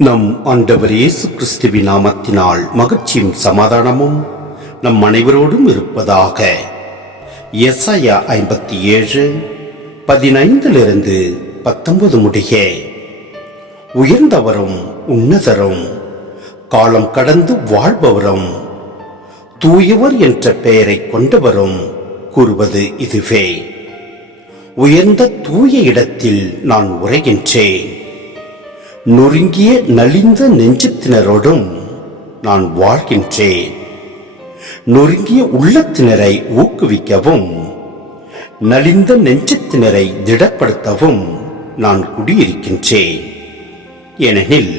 நம் ஆண்டவர் இயேசு கிறிஸ்துவின் நாமத்தினால் மகிழ்ச்சியும் சமாதானமும் நம் அனைவரோடும் இருப்பதாக. எசாயா 57 15-19 முடிய. உயர்ந்தவரும் உன்னதரும் காலம் கடந்து வாழ்பவரும் தூயவர் என்ற பெயரை கொண்டவரும் கூறுவது இதுவே: உயர்ந்த தூய இடத்தில் நான் உரைகின்றேன். நொறுங்கிய நலிந்த நெஞ்சத்தினரோடும் நான் வாழ்கின்றேன். நொறுங்கிய உள்ளத்தினரை ஊக்குவிக்கவும் நலிந்த நெஞ்சத்தினரை திடப்படுத்தவும் நான் குடியிருக்கின்றேன். ஏனெனில்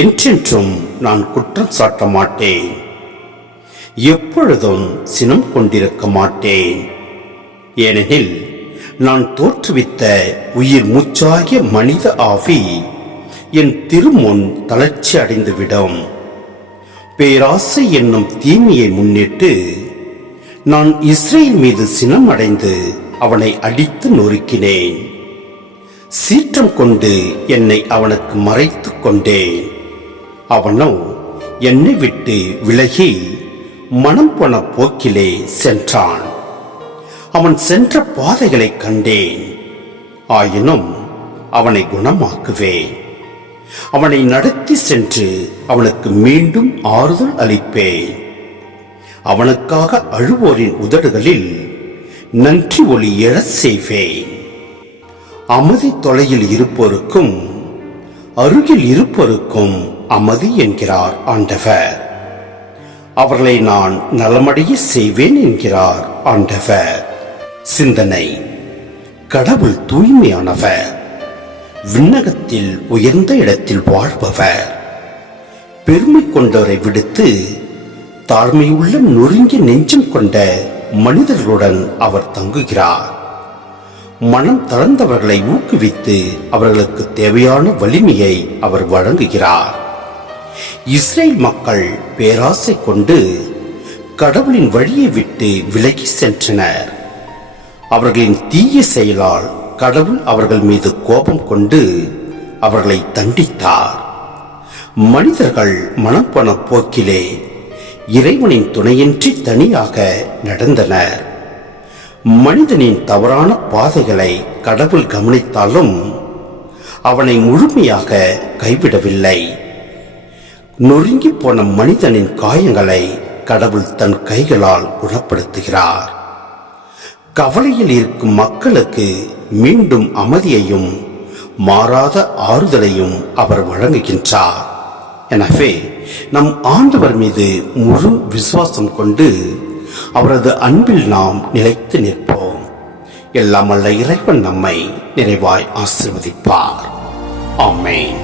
என்றென்றும் நான் குற்றம் சாட்ட மாட்டேன், எப்பொழுதும் சினம் கொண்டிருக்க மாட்டேன். ஏனெனில் நான் தோற்றுவித்த உயிர் மூச்சாகிய மனித ஆவி என் திருமுன் தளர்ச்சி அடைந்துவிடும். பேராசை என்னும் தீமையை முன்னிட்டு நான் இஸ்ரேல் மீது சினம் அடைந்து அவனை அடித்து நொறுக்கினேன். சீற்றம் கொண்டு என்னை அவனுக்கு மறைத்துக் கொண்டேன். அவனோ என்னை விட்டு விலகி மனம் போன போக்கிலே சென்றான். அவன் சென்ற பாதைகளை கண்டேன், ஆயினும் அவனை குணமாக்குவேன். அவனை நடத்தி சென்று அவனுக்கு மீண்டும் ஆறுதல் அளிப்பேன். அவனுக்காக அழுவோரின் உதடுகளில் நன்றி ஒலி எழச் செய்வேன். அமைதி தொலையில் இருப்போருக்கும் அருகில் இருப்போருக்கும் அமைதி என்கிறார் ஆண்டவர். அவர்களை நான் நலமடைய செய்வேன் என்கிறார் ஆண்டவர். சிந்தனை: கடவுள் தூய்மையானவர், விண்ணகத்தில் உயர்ந்த இடத்தில் வாழ்பவர். பெருமை கொண்டவரை விடுத்து தாழ்மையுள்ள நொறுங்கிய நெஞ்சம் கொண்ட மனிதர்களுடன் அவர் தங்குகிறார். மனம் தளர்ந்தவர்களை ஊக்குவித்து அவர்களுக்கு தேவையான வலிமையை அவர் வழங்குகிறார். இஸ்ரேல் மக்கள் பேராசை கொண்டு கடவுளின் வழியை விட்டு விலகி சென்றனர். அவர்களின் தீய செயலால் கடவுள் அவர்கள் மீது கோபம் கொண்டு அவர்களை தண்டித்தார். மனிதர்கள் மனம் போன போக்கிலே இறைவனின் துணையின்றி தனியாக நடந்தனர். மனிதனின் தவறான பாதைகளை கடவுள் கவனித்தாலும் அவனை முழுமையாக கைவிடவில்லை. நொறுங்கி போன மனிதனின் காயங்களை கடவுள் தன் கைகளால் குணப்படுத்துகிறார். கவலையில் இருக்கும் மக்களுக்கு மீண்டும் அமைதியையும் மாறாத ஆறுதலையும் அவர் வழங்குகின்றார். எனவே நம் ஆண்டவர் மீது முழு விசுவாசம் கொண்டு அவரது அன்பில் நாம் நிலைத்து நிற்போம். எல்லாம் வல்ல இறைவன் நம்மை நிறைவாய் ஆசீர்வதிப்பார். ஆமென்.